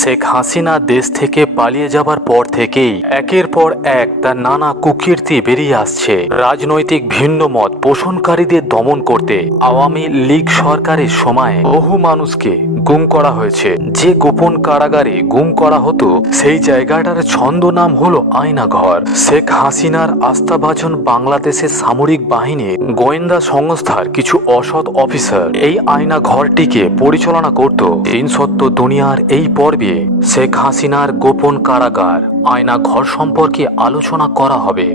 শেখ হাসিনা দেশ থেকে পালিয়ে যাবার পর থেকেই একের পর এক তার নানা কুকীর্তি বেরিয়ে আসছে। রাজনৈতিক ভিন্ন মত পোষণকারীদের দমন করতে আওয়ামী লীগ সরকারের সময় বহু মানুষকে গুম করা হয়েছে। যে গোপন কারাগারে গুম করা হতো সেই জায়গাটার ছন্দ নাম হলো আয়নাঘর। শেখ হাসিনার আস্থাভাজন বাংলাদেশের সামরিক বাহিনী গোয়েন্দা সংস্থার কিছু অসৎ অফিসার এই আয়নাঘরটিকে পরিচালনা করত। সত্য দুনিয়ার এই পর্বে শেখ হাসিনার গোপন কারাগার আয়নাঘর সম্পর্কে আলোচনা করা হবে।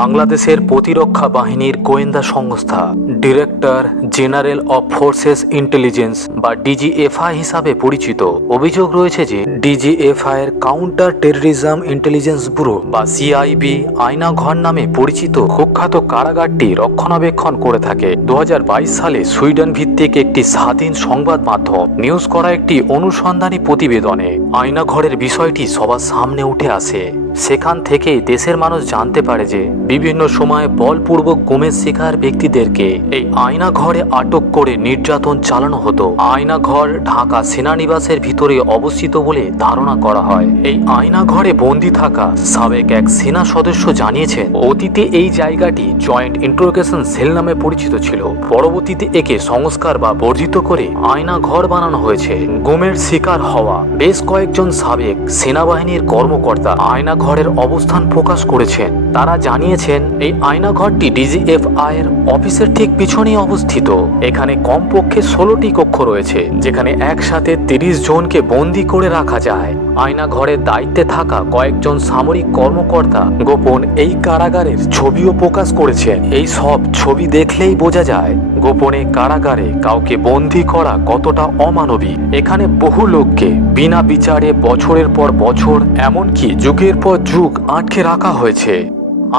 বাংলাদেশের প্রতিরক্ষা বাহিনীর গোয়েন্দা সংস্থা director general of forces intelligence বা ডিজিএফআই হিসাবে পরিচিত। অভিযোগ রয়েছে যে ডিজিএফআই এর কাউন্টার টেররিজম ইন্টেলিজেন্স ব্যুরো বা সিআইবি আয়নাঘর নামে পরিচিত কুখ্যাত কারাগারটি রক্ষণাবেক্ষণ করে থাকে। 2022 সালে সুইডেন ভিত্তিক একটি স্বাধীন সংবাদ মাধ্যম নিউজ করা একটি অনুসন্ধানী প্রতিবেদনে আয়নাঘরের বিষয়টি সবার সামনে উঠে আসে। সেখান থেকেই দেশের মানুষ জানতে পারে যে বিভিন্ন সময় বলপূর্বক গুমের শিকার ব্যক্তিদেরকে এই আয়নাঘরে আটক করে নির্যাতন চালানো হতো। আয়নাঘর ঢাকা সেনানিবাসের ভিতরে অবস্থিত বলে ধারণা করা হয়। এই আয়নাঘরে বন্দী থাকা সাবেক এক সেনা সদস্য জানিয়েছেন অতীতে এই জায়গাটি জয়েন্ট ইন্টারোগেশন সেল নামে পরিচিত ছিল। পরবর্তীতে একে সংস্কার বা বর্ধিত করে আয়নাঘর বানানো হয়েছে। গুমের শিকার হওয়া বেশ কয়েকজন সাবেক সেনাবাহিনীর কর্মকর্তা আয়নাঘরের অবস্থান প্রকাশ করেছেন। তারা জানিয়েছেন এই আয়নাঘরটি ডিজিএফআই এর অফিসের ঠিক পিছনেই অবস্থিত। এখানে কমপক্ষে 16টি কক্ষ রয়েছে যেখানে একসাথে 30 জনকে বন্দী করে রাখা যায়। আয়নাঘরের দায়িত্বে থাকা কয়েকজন সামরিক কর্মকর্তা গোপন এই কারাগারের ছবিও প্রকাশ করেছেন। এই সব ছবি দেখলেই বোঝা যায় গোপনে কারাগারে কাউকে বন্দী করা কতটা অমানবিক। এখানে বহু লোককে বিনা বিচারে বছরের পর বছর এমনকি যুগের পর যুগ আটকে রাখা হয়েছে।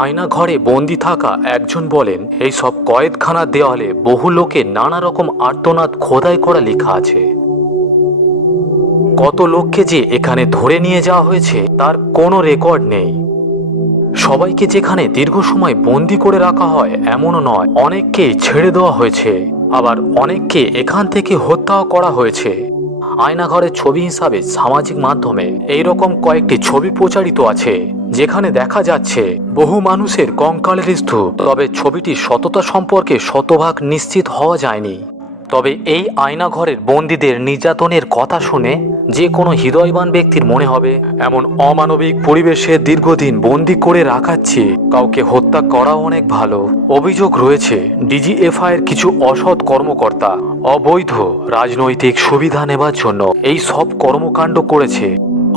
আয়নাঘরে বন্দী থাকা একজন বলেন এই সব কয়েদখানার দেওয়ালে বহু লোকের নানা রকম আর্তনাদ খোদাই করা লেখা আছে। কত লোককে যে এখানে ধরে নিয়ে যাওয়া হয়েছে তার কোনো রেকর্ড নেই। সবাইকে যেখানে দীর্ঘ সময় বন্দী করে রাখা হয় এমনও নয়, অনেককে ছেড়ে দেওয়া হয়েছে, আবার অনেককে এখান থেকে হত্যাও করা হয়েছে। আয়নাঘরের ছবি হিসাবে সামাজিক মাধ্যমে এইরকম কয়েকটি ছবি প্রচারিত আছে যেখানে দেখা যাচ্ছে বহু মানুষের কঙ্কালের স্তূপ। তবে ছবিটির সততা সম্পর্কে শতভাগ নিশ্চিত হওয়া যায়নি। তবে এই আয়নাঘরের বন্দীদের নির্যাতনের কথা শুনে যে কোনো হৃদয়বান ব্যক্তির মনে হবে এমন অমানবিক পরিবেশে দীর্ঘদিন বন্দী করে রাখাচ্ছে কাউকে হত্যা করাও অনেক ভালো। অভিযোগ রয়েছে ডিজিএফআই এর কিছু অসৎ কর্মকর্তা অবৈধ রাজনৈতিক সুবিধা নেবার জন্য এই সব কর্মকাণ্ড করেছে।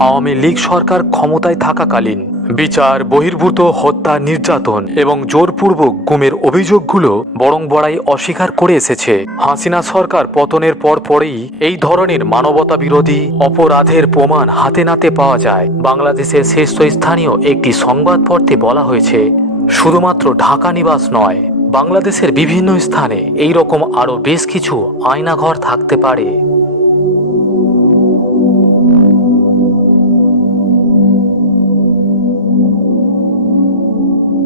আওয়ামী লীগ সরকার ক্ষমতায় থাকাকালীন বিচার বহির্ভূত হত্যা, নির্যাতন এবং জোরপূর্বক গুমের অভিযোগগুলো বরং বড়াই অস্বীকার করে এসেছে। হাসিনা সরকার পতনের পরেই এই ধরনের মানবতা বিরোধী অপরাধের প্রমাণ হাতে নাতে পাওয়া যায়। বাংলাদেশের শীর্ষস্থানীয় একটি সংবাদপত্রে বলা হয়েছে শুধুমাত্র ঢাকা নিবাস নয়, বাংলাদেশের বিভিন্ন স্থানে এই রকম আরো বেশ কিছু আয়নাঘর থাকতে পারে।